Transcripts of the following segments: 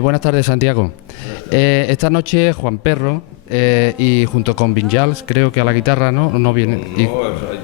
Buenas tardes, Santiago. Esta noche Juan Perro y junto con Vinjals, creo que a la guitarra no vienen. No,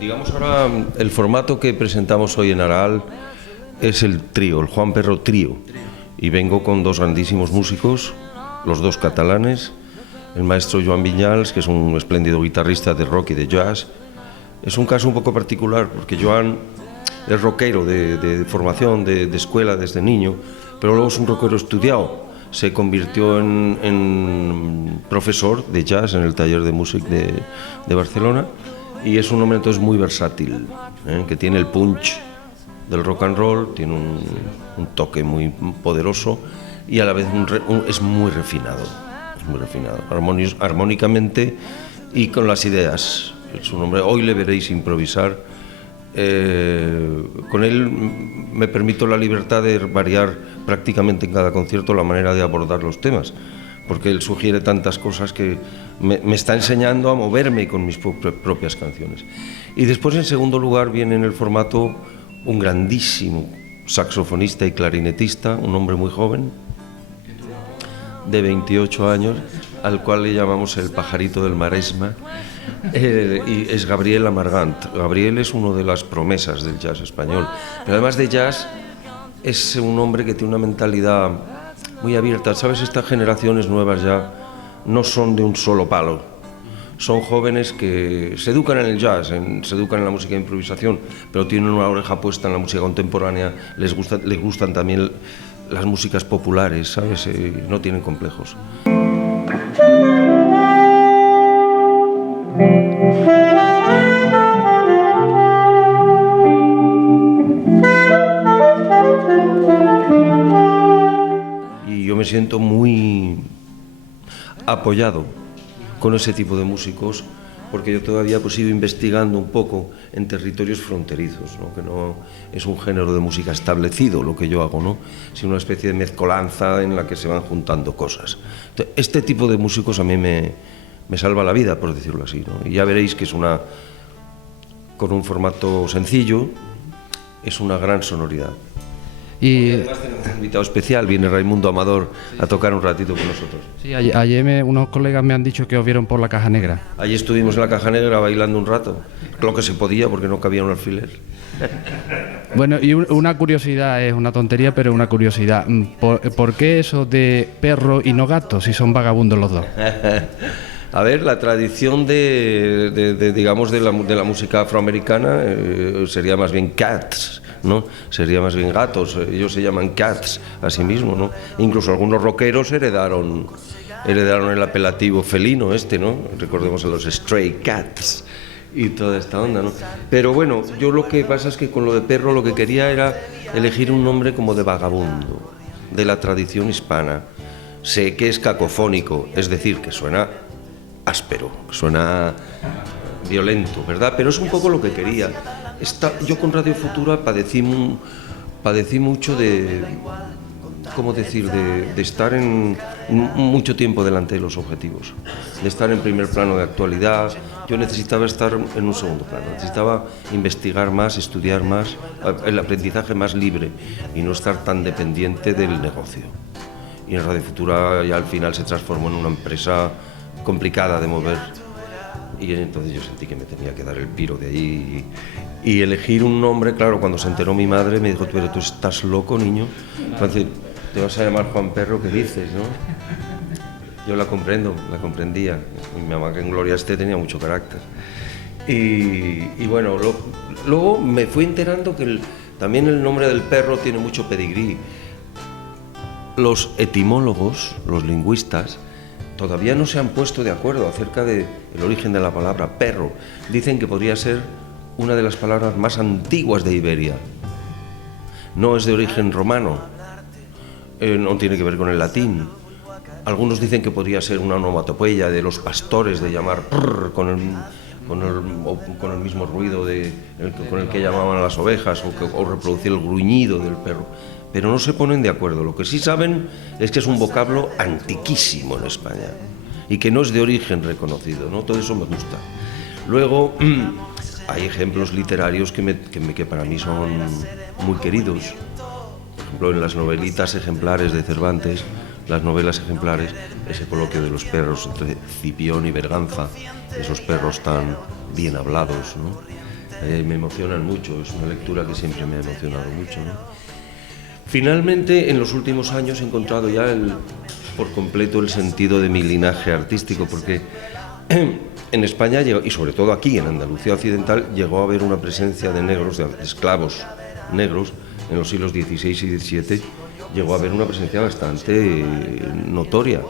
digamos ahora el formato que presentamos hoy en Araal es el trío, el Juan Perro Trío. Y vengo con dos grandísimos músicos, los dos catalanes, el maestro Joan Vinjals, que es un espléndido guitarrista de rock y de jazz. Es un caso un poco particular porque Joan es rockero de formación, de escuela desde niño, pero luego es un rockero estudiado. Se convirtió en profesor de jazz en el taller de música de Barcelona y es un hombre entonces muy versátil, que tiene el punch del rock and roll, tiene un toque muy poderoso y a la vez es muy refinado, armónicamente y con las ideas. Es un hombre, hoy le veréis improvisar. Con él me permito la libertad de variar prácticamente en cada concierto la manera de abordar los temas, porque él sugiere tantas cosas que me está enseñando a moverme con mis propias canciones. Y después, en segundo lugar, viene en el formato un grandísimo saxofonista y clarinetista, un hombre muy joven, de 28 años, al cual le llamamos el pajarito del Maresma, y es Gabriel Amargant. Gabriel es uno de las promesas del jazz español, pero además de jazz es un hombre que tiene una mentalidad muy abierta. ¿Sabes? Estas generaciones nuevas ya no son de un solo palo, son jóvenes que se educan en el jazz, se educan en la música de improvisación, pero tienen una oreja puesta en la música contemporánea, les gustan también las músicas populares, ¿sabes? No tienen complejos. Y yo me siento muy apoyado con ese tipo de músicos, porque yo todavía pues, he ido investigando un poco en territorios fronterizos, ¿no? Que no es un género de música establecido lo que yo hago, ¿no? Sino una especie de mezcolanza en la que se van juntando cosas. Entonces, este tipo de músicos a mí me salva la vida, por decirlo así, ¿no? Y ya veréis que es con un formato sencillo, es una gran sonoridad. Y además tenemos un invitado especial, viene Raimundo Amador a tocar un ratito con nosotros. Sí, ayer unos colegas me han dicho que os vieron por la Caja Negra. Allí estuvimos en la Caja Negra bailando un rato, lo que se podía porque no cabía un alfiler. Bueno, y una curiosidad, es una tontería, pero una curiosidad. ¿Por qué eso de perro y no gato, si son vagabundos los dos? A ver, la tradición digamos de la música afroamericana sería más bien cats, ¿no? Sería más bien gatos. Ellos se llaman cats a sí mismos, ¿no? Incluso algunos rockeros heredaron el apelativo felino ¿no? Recordemos a los Stray Cats y toda esta onda, ¿no? Pero bueno, yo lo que pasa es que con lo de perro lo que quería era elegir un nombre como de vagabundo, de la tradición hispana. Sé que es cacofónico, es decir, que suena áspero, suena violento, ¿verdad? Pero es un poco lo que quería. Yo con Radio Futura padecí mucho de, ¿cómo decir?, de estar mucho tiempo delante de los objetivos, de estar en primer plano de actualidad. Yo necesitaba estar en un segundo plano, necesitaba investigar más, estudiar más, el aprendizaje más libre y no estar tan dependiente del negocio. Y en Radio Futura ya al final se transformó en una empresa complicada de mover y entonces yo sentí que me tenía que dar el piro de ahí y elegir un nombre. Claro, cuando se enteró mi madre me dijo: pero tú estás loco, niño, entonces te vas a llamar Juan Perro, ¿qué dices, no? Yo la comprendía. Mi mamá, que en gloria esté, tenía mucho carácter y bueno, luego me fui enterando que también el nombre del perro tiene mucho pedigrí. Los etimólogos, los lingüistas, todavía no se han puesto de acuerdo acerca del origen de la palabra perro. Dicen que podría ser una de las palabras más antiguas de Iberia. No es de origen romano, no tiene que ver con el latín. Algunos dicen que podría ser una onomatopeya de los pastores, de llamar prrr con el mismo ruido con el que llamaban a las ovejas, o reproducir el gruñido del perro. Pero no se ponen de acuerdo. Lo que sí saben es que es un vocablo antiquísimo en España y que no es de origen reconocido, ¿no? Todo eso me gusta. Luego hay ejemplos literarios que para mí son muy queridos. Por ejemplo, en las novelitas ejemplares de Cervantes, las novelas ejemplares, ese coloquio de los perros entre Cipión y Berganza, esos perros tan bien hablados, ¿no? Me emocionan mucho, es una lectura que siempre me ha emocionado mucho, ¿no? Finalmente, en los últimos años he encontrado ya por completo el sentido de mi linaje artístico, porque en España, y sobre todo aquí, en Andalucía Occidental, llegó a haber una presencia de negros, de esclavos negros, en los siglos XVI y XVII, llegó a haber una presencia bastante notoria.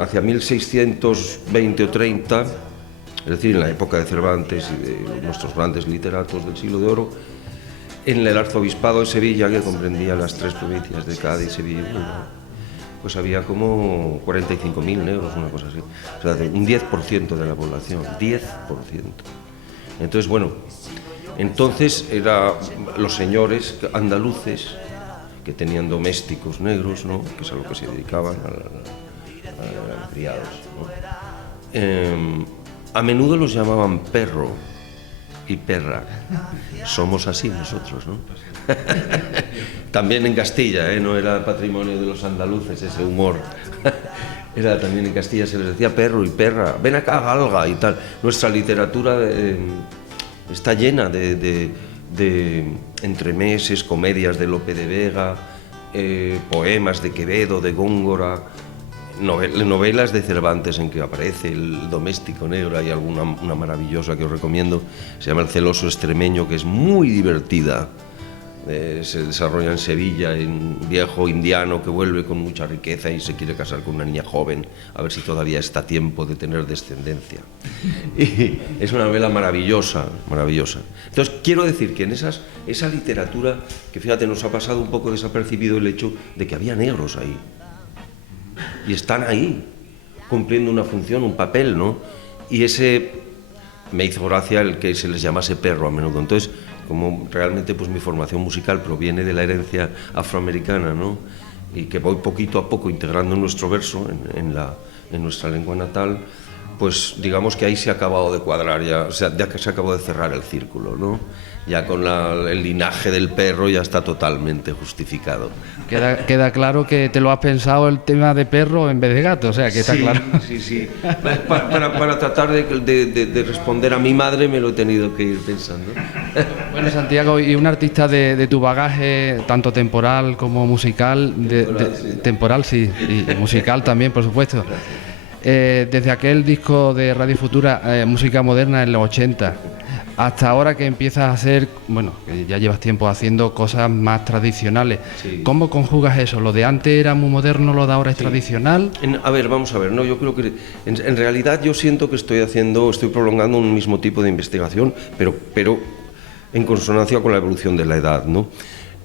Hacia 1620 o 30, es decir, en la época de Cervantes y de nuestros grandes literatos del siglo de oro, en el arzobispado de Sevilla, que comprendía las tres provincias de Cádiz, Sevilla y Huelva, pues había como 45.000 negros, una cosa así. O sea, un 10% de la población, 10%. Entonces, bueno, entonces los señores andaluces que tenían domésticos negros, ¿no?, que es a lo que se dedicaban, a criados, ¿no? A menudo los llamaban perro y perra. Somos así nosotros, ¿no? También en Castilla, no era patrimonio de los andaluces ese humor. Era también en Castilla, se les decía perro y perra, ven acá, galga y tal. Nuestra literatura está llena de entremeses, comedias de Lope de Vega, poemas de Quevedo, de Góngora, novelas de Cervantes en que aparece el doméstico negro. Hay una maravillosa que os recomiendo, se llama El celoso extremeño, que es muy divertida. Se desarrolla en Sevilla, en un viejo indiano que vuelve con mucha riqueza y se quiere casar con una niña joven, a ver si todavía está a tiempo de tener descendencia. Y es una novela maravillosa, maravillosa. Entonces, quiero decir que en esa literatura, que fíjate, nos ha pasado un poco desapercibido el hecho de que había negros ahí. Y están ahí, cumpliendo una función, un papel, ¿no? Y me hizo gracia el que se les llamase perro a menudo. Entonces, como realmente pues mi formación musical proviene de la herencia afroamericana, ¿no?, y que voy poquito a poco integrando en nuestro verso, en nuestra lengua natal, pues digamos que ahí se ha acabado de cuadrar ya, o sea, ya que se acabó de cerrar el círculo, ¿no? Ya con el linaje del perro ya está totalmente justificado. Queda claro que te lo has pensado el tema de perro en vez de gato, o sea, que está sí, claro. Sí. Para tratar de responder a mi madre me lo he tenido que ir pensando. Bueno, Santiago, y un artista de tu bagaje, tanto temporal como musical, temporal sí, y musical también, por supuesto. Desde aquel disco de Radio Futura, música moderna en los 80, hasta ahora que empiezas a hacer, bueno, que ya llevas tiempo haciendo cosas más tradicionales. Sí. ¿Cómo conjugas eso? ¿Lo de antes era muy moderno, lo de ahora es tradicional? Vamos a ver, no, yo creo que en realidad yo siento que estoy prolongando un mismo tipo de investigación, pero en consonancia con la evolución de la edad, ¿no?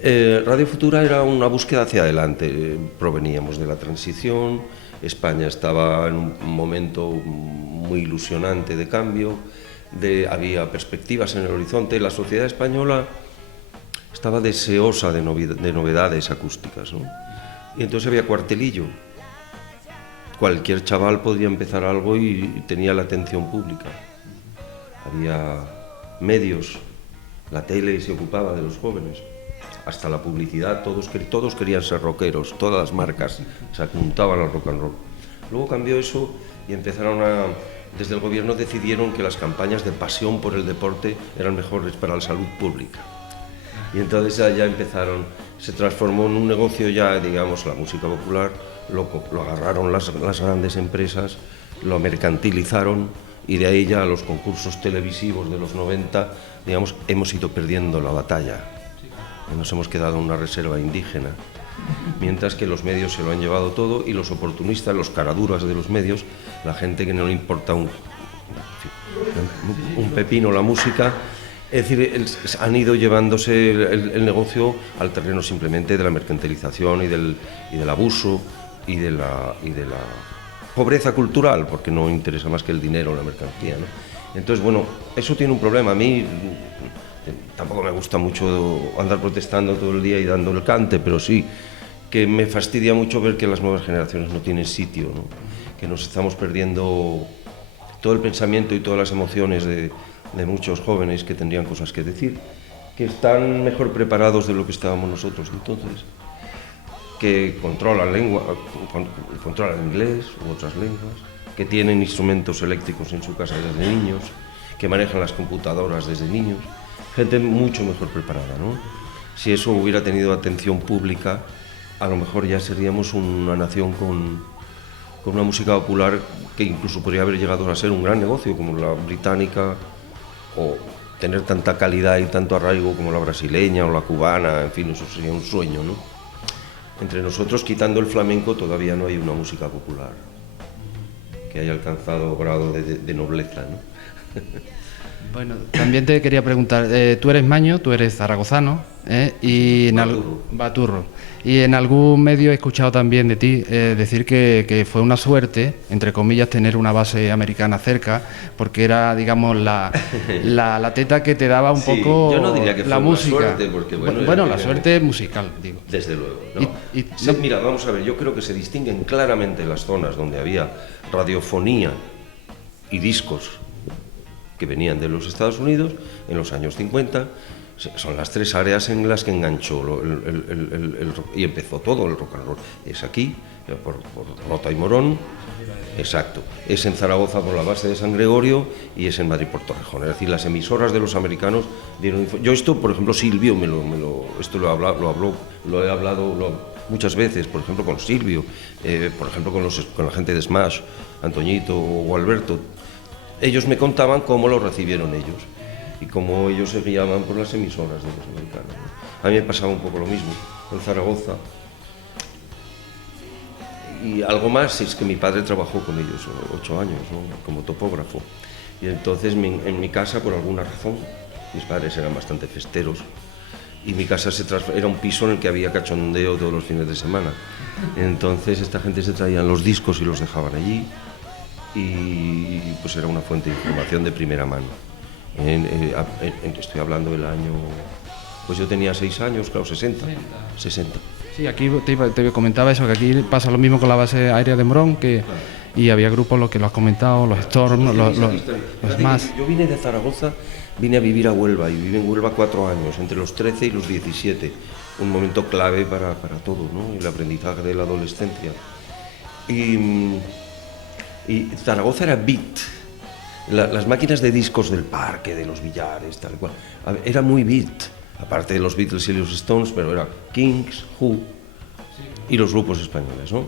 Radio Futura era una búsqueda hacia adelante, proveníamos de la transición, España estaba en un momento muy ilusionante de cambio, había perspectivas en el horizonte, la sociedad española estaba deseosa de novedades acústicas, ¿no? Y entonces había cuartelillo. Cualquier chaval podía empezar algo y tenía la atención pública. Había medios, la tele se ocupaba de los jóvenes, hasta la publicidad, todos querían ser rockeros, todas las marcas se apuntaban al rock and roll. Luego cambió eso y desde el gobierno decidieron que las campañas de pasión por el deporte eran mejores para la salud pública. Y entonces ya se transformó en un negocio ya, digamos, la música popular, lo agarraron las grandes empresas, lo mercantilizaron y de ahí ya a los concursos televisivos de los 90, digamos, hemos ido perdiendo la batalla. Nos hemos quedado en una reserva indígena, mientras que los medios se lo han llevado todo y los oportunistas, los caraduras de los medios, la gente que no le importa un pepino la música, es decir, han ido llevándose el negocio al terreno simplemente de la mercantilización y del abuso y de la pobreza cultural, porque no interesa más que el dinero o la mercancía, ¿no? Entonces, bueno, eso tiene un problema. A mí tampoco me gusta mucho andar protestando todo el día y dando el cante, pero sí que me fastidia mucho ver que las nuevas generaciones no tienen sitio, ¿no? Que nos estamos perdiendo todo el pensamiento y todas las emociones de muchos jóvenes que tendrían cosas que decir, que están mejor preparados de lo que estábamos nosotros entonces, que controlan controlan inglés u otras lenguas, que tienen instrumentos eléctricos en su casa desde niños, que manejan las computadoras desde niños, gente mucho mejor preparada, ¿no? Si eso hubiera tenido atención pública, a lo mejor ya seríamos una nación con una música popular que incluso podría haber llegado a ser un gran negocio como la británica, o tener tanta calidad y tanto arraigo como la brasileña o la cubana, en fin, eso sería un sueño, ¿no? Entre nosotros, quitando el flamenco, todavía no hay una música popular que haya alcanzado grado de nobleza, ¿no? Bueno, también te quería preguntar, tú eres maño, tú eres zaragozano, y Baturro. Y en algún medio he escuchado también de ti decir que fue una suerte, entre comillas, tener una base americana cerca, porque era, digamos, la teta que te daba un poco yo no diría que la fue música. Una suerte, porque, bueno, la suerte musical, digo. Desde luego, ¿no? Sí, mira, vamos a ver, yo creo que se distinguen claramente las zonas donde había radiofonía y discos que venían de los Estados Unidos en los años 50, son las tres áreas en las que enganchó y empezó todo el rock and roll. Es aquí, por Rota y Morón, exacto. Es en Zaragoza por la base de San Gregorio y es en Madrid por Torrejón. Es decir, las emisoras de los americanos dieron yo esto, por ejemplo, Silvio esto lo he hablado muchas veces, por ejemplo, con Silvio, por ejemplo, con la gente de Smash, Antoñito o Alberto. Ellos me contaban cómo lo recibieron ellos y cómo ellos se guiaban por las emisoras de los americanos. A mí me pasaba un poco lo mismo en Zaragoza. Y algo más es que mi padre trabajó con ellos 8 años, ¿no? Como topógrafo. Y entonces en mi casa, por alguna razón, mis padres eran bastante festeros y mi casa era un piso en el que había cachondeo todos los fines de semana. Entonces esta gente se traían los discos y los dejaban allí. Y pues era una fuente de información de primera mano. Estoy hablando del año, pues yo tenía 6 años, claro, 60. Sí, aquí te comentaba eso, que aquí pasa lo mismo con la base aérea de Morón, que, claro. Y había grupos, los que lo has comentado, los Storm, los más. Yo vine de Zaragoza, vine a vivir a Huelva, y viví en Huelva 4 años, entre los 13 y los 17, un momento clave para todo, ¿no? El aprendizaje de la adolescencia. Y Zaragoza era beat, las máquinas de discos del parque, de los billares, tal cual, era muy beat, aparte de los Beatles y los Stones, pero era Kings, Who y los grupos españoles, ¿no?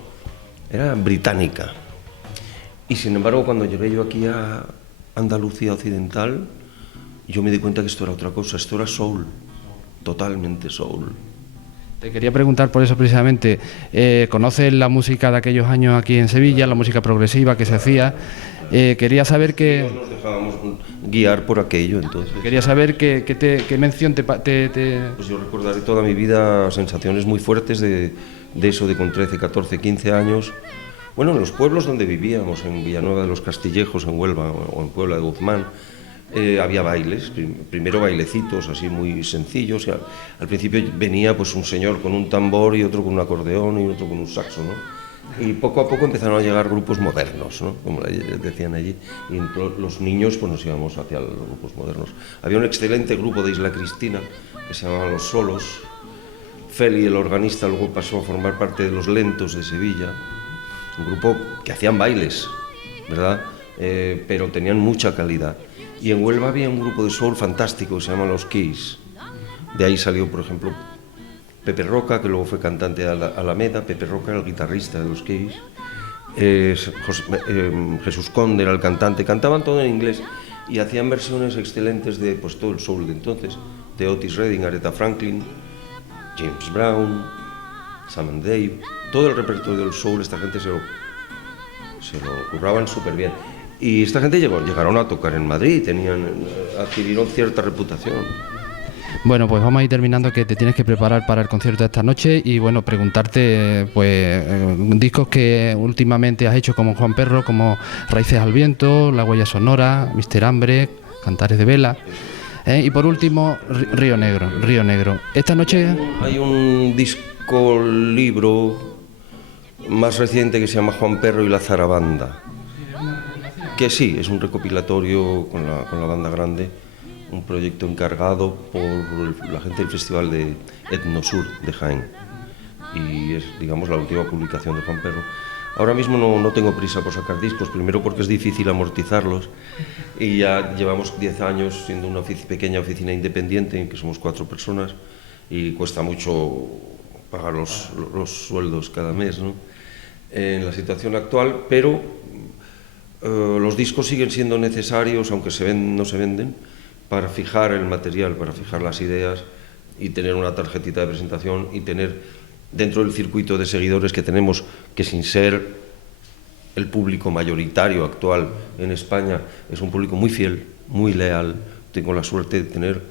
Era británica. Y sin embargo, cuando llegué yo aquí a Andalucía Occidental, yo me di cuenta que esto era otra cosa, esto era soul, totalmente soul. Te quería preguntar por eso precisamente, ¿conoces la música de aquellos años aquí en Sevilla, la música progresiva que se hacía? Quería saber que... Nos dejábamos guiar por aquello, entonces. Quería saber qué mención te... Pues yo recordaré toda mi vida sensaciones muy fuertes de eso de con 13, 14, 15 años. Bueno, en los pueblos donde vivíamos, en Villanueva de los Castillejos, en Huelva o en Puebla de Guzmán, había bailes, primero bailecitos así muy sencillos. Al principio venía pues un señor con un tambor y otro con un acordeón y otro con un saxo, ¿no? Y poco a poco empezaron a llegar grupos modernos, ¿no? Como decían allí, y los niños pues nos íbamos hacia los grupos modernos. Había un excelente grupo de Isla Cristina que se llamaba Los Solos. Feli, el organista, luego pasó a formar parte de Los Lentos de Sevilla, un grupo que hacían bailes, ¿verdad? Pero tenían mucha calidad. Y en Huelva había un grupo de soul fantástico que se llama Los Keys. De ahí salió, por ejemplo, Pepe Roca, que luego fue cantante de Alameda. Pepe Roca era el guitarrista de Los Keys. Jesús Conde era el cantante. Cantaban todo en inglés y hacían versiones excelentes de pues, todo el soul de entonces, de Otis Redding, Aretha Franklin, James Brown, Sam and Dave. Todo el repertorio del soul, esta gente se lo curraban súper bien. Y esta gente llegaron a tocar en Madrid, adquirieron cierta reputación. Bueno, pues vamos a ir terminando, que te tienes que preparar para el concierto de esta noche y bueno, preguntarte pues discos que últimamente has hecho como Juan Perro, como Raíces al Viento, La Huella Sonora, Mister Hambre, Cantares de Vela, y por último Río Negro. Esta noche hay un disco libro más reciente que se llama Juan Perro y la Zarabanda, que sí, es un recopilatorio con la banda grande, un proyecto encargado por la gente del Festival de Etnosur de Jaén. Y es, digamos, la última publicación de Juan Perro. Ahora mismo no tengo prisa por sacar discos, primero porque es difícil amortizarlos y ya llevamos 10 años siendo una pequeña oficina independiente en que somos 4 personas y cuesta mucho pagar los sueldos cada mes, ¿no? En la situación actual, pero los discos siguen siendo necesarios, aunque no se venden, para fijar el material, para fijar las ideas y tener una tarjetita de presentación y tener dentro del circuito de seguidores que tenemos, que sin ser el público mayoritario actual en España, es un público muy fiel, muy leal. Tengo la suerte de tener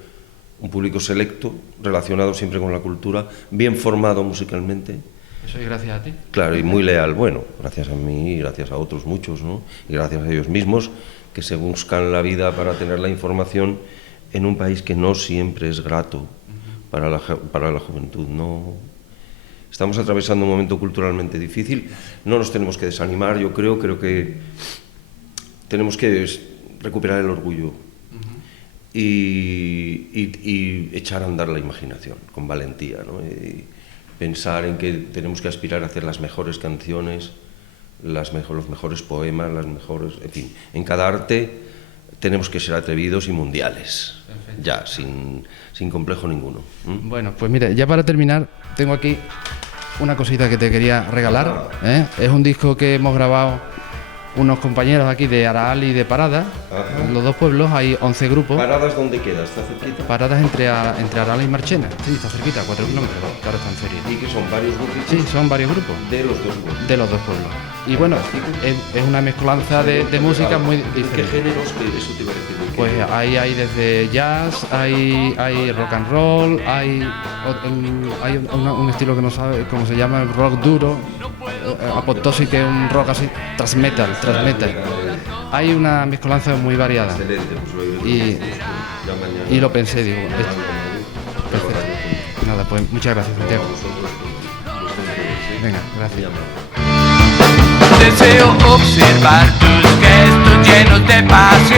un público selecto, relacionado siempre con la cultura, bien formado musicalmente. Eso es gracias a ti. Claro, y muy leal. Bueno, gracias a mí y gracias a otros muchos, ¿no? Y gracias a ellos mismos, que se buscan la vida para tener la información en un país que no siempre es grato para la juventud, ¿no? Estamos atravesando un momento culturalmente difícil, no nos tenemos que desanimar, yo creo que tenemos que recuperar el orgullo y echar a andar la imaginación con valentía, ¿no? Y pensar en que tenemos que aspirar a hacer las mejores canciones, los mejores poemas, las mejores, en fin, en cada arte tenemos que ser atrevidos y mundiales. Perfecto. Ya, sin complejo ninguno. Bueno, pues mire, ya para terminar, tengo aquí una cosita que te quería regalar, ¿eh? Es un disco que hemos grabado unos compañeros aquí de Araal y de Paradas, en los dos pueblos hay 11 grupos. ¿Paradas dónde queda? ¿Está cerquita? Paradas entre Araal y Marchena, sí, está cerquita, 4 kilómetros, claro, está en feria. ¿Y que son varios grupos? Sí, son varios grupos. ¿De los dos pueblos? De los dos pueblos. Y bueno, es una mezcolanza de música muy diferente. ¿Qué géneros? Eso te iba a decir. Pues hay desde jazz, hay rock and roll, hay un estilo que no sabe cómo se llama, el rock duro, Apoptosis, que es un rock así, thrash metal. Hay una mezcolanza muy variada. Excelente, pues y lo pensé, digo, perfecto. Nada, pues muchas gracias, Santiago. Venga, gracias. Deseo observar tus gestos llenos de paz.